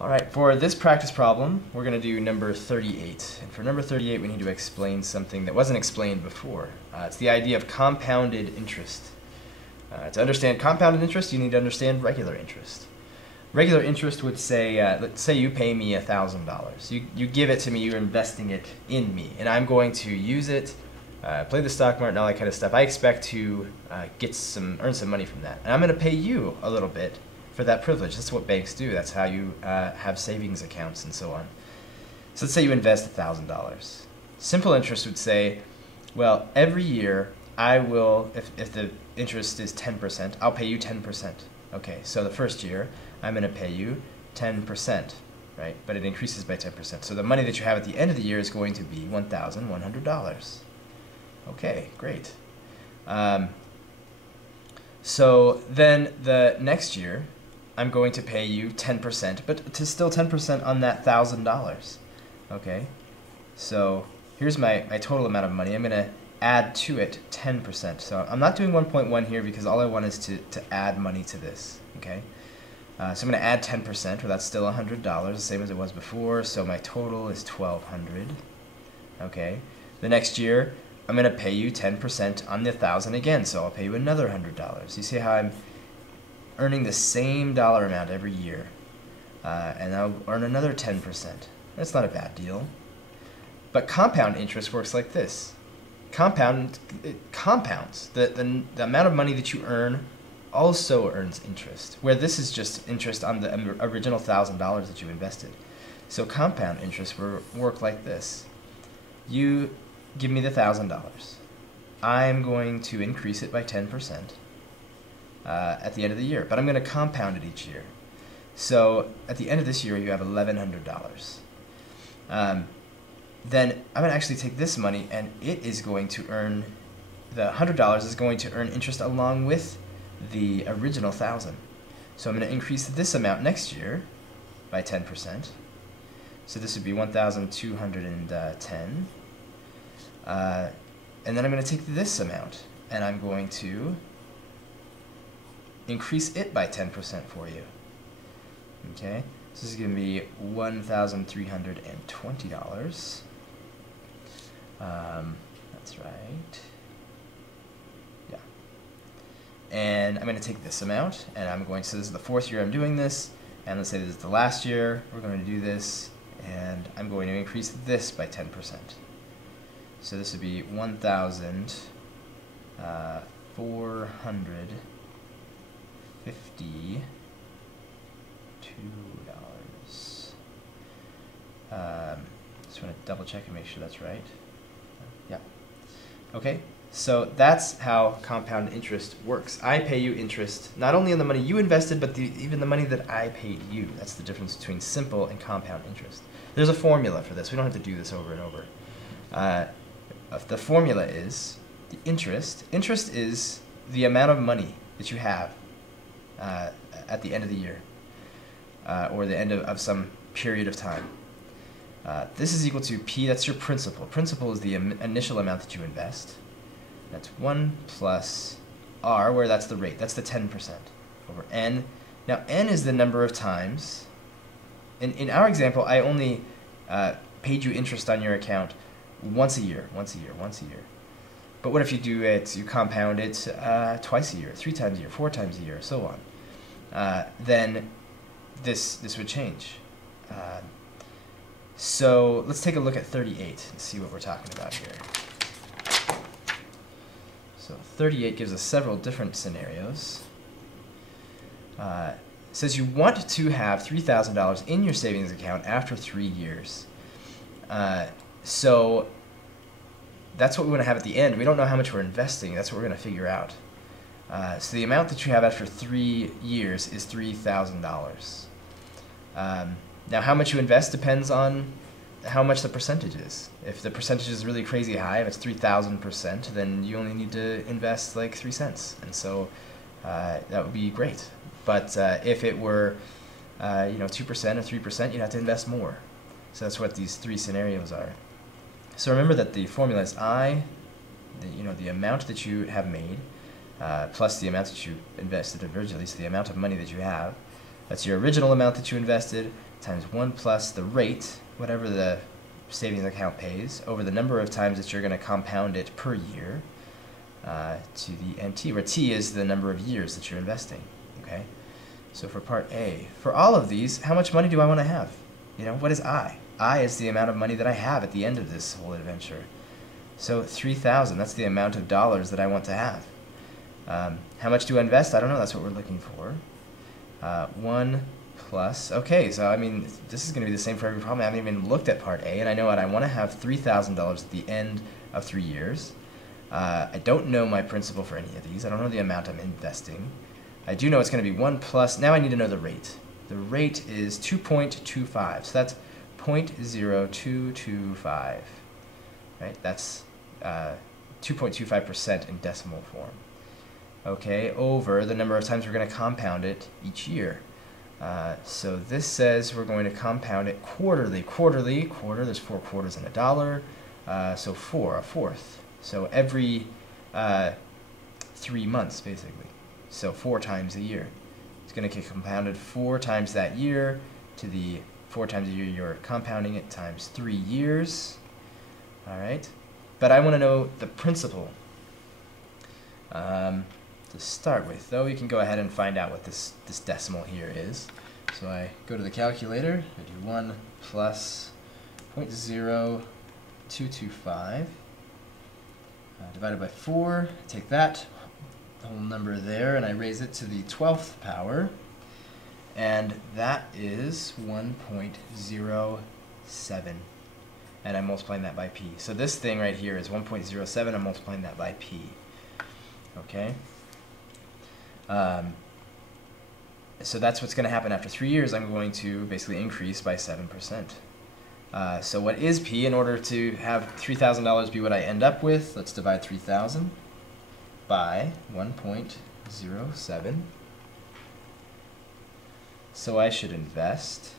All right, for this practice problem, we're going to do number 38. And for number 38, we need to explain something that wasn't explained before. It's the idea of compounded interest. To understand compounded interest, you need to understand regular interest. Regular interest would say, let's say you pay me $1,000. You give it to me, you're investing it in me, and I'm going to use it, play the stock market and all that kind of stuff. I expect to earn some money from that. And I'm going to pay you a little bit for that privilege. That's what banks do. That's how you have savings accounts and so on. So let's say you invest $1,000. Simple interest would say, well, every year I will, if the interest is 10%, I'll pay you 10%. Okay, so the first year I'm going to pay you 10%, right? But it increases by 10%. So the money that you have at the end of the year is going to be $1,100. Okay, great. So then the next year, I'm going to pay you 10%, but it's still 10% on that $1,000. Okay, so here's my total amount of money. I'm going to add to it 10%. So I'm not doing 1.1 here because all I want is to add money to this. Okay, so I'm going to add 10%, well, that's still $100, the same as it was before. So my total is $1,200. Okay, the next year I'm going to pay you 10% on the 1,000 again, so I'll pay you another $100. You see how I'm earning the same dollar amount every year, and I'll earn another 10%. That's not a bad deal. But compound interest works like this. It compounds. The amount of money that you earn also earns interest, where this is just interest on the original $1,000 that you invested. So compound interest work like this. You give me the $1,000. I'm going to increase it by 10%. At the end of the year, but I'm going to compound it each year. So at the end of this year, you have $1,100. Then I'm going to actually take this money, and it is going to earn, the $100 is going to earn interest along with the original 1,000. So I'm going to increase this amount next year by 10%. So this would be 1,210. And then I'm going to take this amount, and I'm going to increase it by 10% for you. Okay, so this is going to be $1,320. That's right. Yeah. And I'm going to take this amount, and I'm going to, so this is the 4th year I'm doing this, and let's say this is the last year, we're going to do this, and I'm going to increase this by 10%. So this would be $1,452. Just want to double check and make sure that's right. Yeah. Okay, so that's how compound interest works. I pay you interest not only on the money you invested, but even the money that I paid you. That's the difference between simple and compound interest. There's a formula for this. We don't have to do this over and over. The formula is the interest. Interest is the amount of money that you have at the end of the year, or the end of some period of time. This is equal to P, that's your principal. Principal is the initial amount that you invest. That's 1 plus R, where that's the rate. That's the 10% over N. Now, N is the number of times. In our example, I only paid you interest on your account once a year. But what if you do it, you compound it twice a year, 3 times a year, 4 times a year, so on. Then this would change. So let's take a look at 38 and see what we're talking about here. So 38 gives us several different scenarios. It says you want to have $3,000 in your savings account after 3 years. So that's what we want to have at the end. We don't know how much we're investing. That's what we're going to figure out. So the amount that you have after 3 years is $3,000. Now, how much you invest depends on how much the percentage is. If the percentage is really crazy high, if it's 3,000%, then you only need to invest like 3 cents. And so that would be great. But if it were 2% or 3%, you'd have to invest more. So that's what these 3 scenarios are. So remember that the formula is the amount that you have made plus the amount that you invested originally, so the amount of money that you have. That's your original amount that you invested times 1 plus the rate, whatever the savings account pays, over the number of times that you're going to compound it per year to the nt, where t is the number of years that you're investing. Okay, so for part A, for all of these, how much money do I want to have? You know, what is I? I is the amount of money that I have at the end of this whole adventure. So 3,000, that's the amount of dollars that I want to have. How much do I invest? I don't know, that's what we're looking for. 1 plus, okay, so I mean, this is going to be the same for every problem. I haven't even looked at part A, and I know what I want to have $3,000 at the end of 3 years. I don't know my principal for any of these. I don't know the amount I'm investing. I do know it's going to be 1 plus, now I need to know the rate. The rate is 2.25, so that's 0.0225, right? That's 2.25% in decimal form. Okay, over the number of times we're going to compound it each year. So this says we're going to compound it quarterly. Quarter, there's 4 quarters in a dollar, so 4, a fourth. So every 3 months, basically. So 4 times a year. It's going to get compounded 4 times that year to the 4 times a year you're compounding it times 3 years. All right, but I want to know the principal. To start with, though, you can go ahead and find out what this decimal here is. So I go to the calculator, I do 1 plus 0.0225 divided by 4, take that whole number there and I raise it to the 12th power, and that is 1.07, and I'm multiplying that by p. So this thing right here is 1.07, I'm multiplying that by p. Okay? So that's what's going to happen after 3 years. I'm going to basically increase by 7%. So what is P? In order to have $3,000 be what I end up with, let's divide 3,000 by 1.07. So I should invest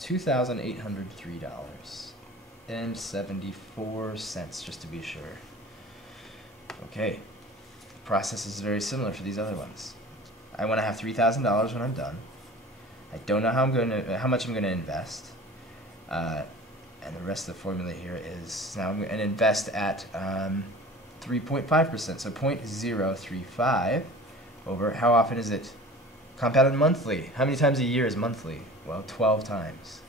$2,803.74, just to be sure. Okay. The process is very similar for these other ones. I want to have $3,000 when I'm done. I don't know how much I'm going to invest. And the rest of the formula here is, now I'm going to invest at 3.5%, so 0.035 over, how often is it compounded monthly? How many times a year is monthly? Well, 12 times.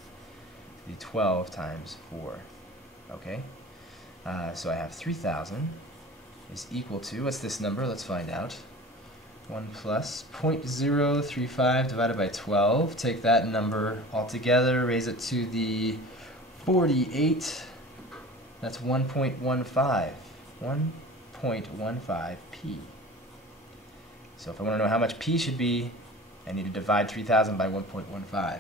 The 12 times 4. Okay? So I have 3,000 is equal to, what's this number? Let's find out. 1 plus 0.035 divided by 12. Take that number all together, raise it to the 48. That's 1.15. 1.15 P. So if I want to know how much P should be, I need to divide 3,000 by 1.15.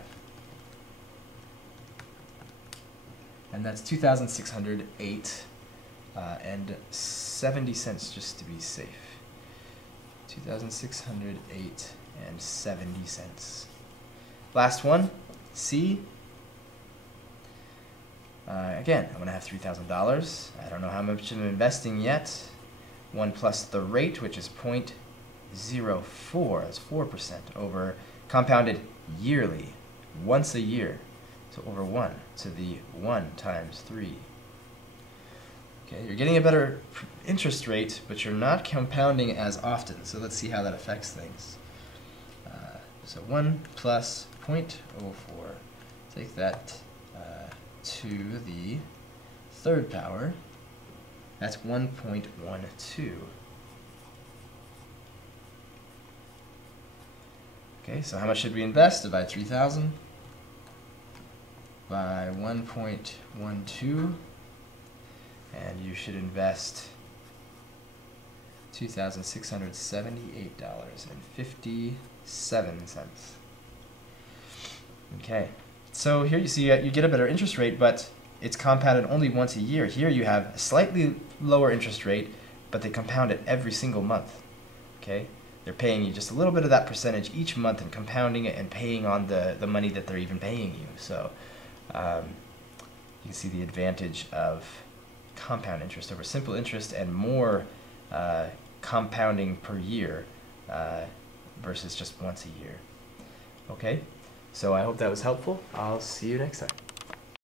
And that's 2,608 and 70 cents, just to be safe. 2,608 and 70 cents. Last one, C. Again, I'm going to have $3,000. I don't know how much I'm investing yet. 1 plus the rate, which is 0.04, that's 4%, over compounded yearly, once a year. So over 1 to the 1 times 3. Okay, you're getting a better interest rate, but you're not compounding as often. So let's see how that affects things. So 1 plus 0.04. Take that to the 3rd power. That's 1.12. Okay, so how much should we invest? Divide 3,000 by 1.12. And you should invest $2,678.57. Okay, so here you see you get a better interest rate, but it's compounded only once a year. Here you have a slightly lower interest rate, but they compound it every single month. Okay, they're paying you just a little bit of that percentage each month and compounding it and paying on the money that they're even paying you. So you can see the advantage of compound interest over simple interest, and more compounding per year versus just once a year. Okay, So I hope that was helpful. I'll see you next time.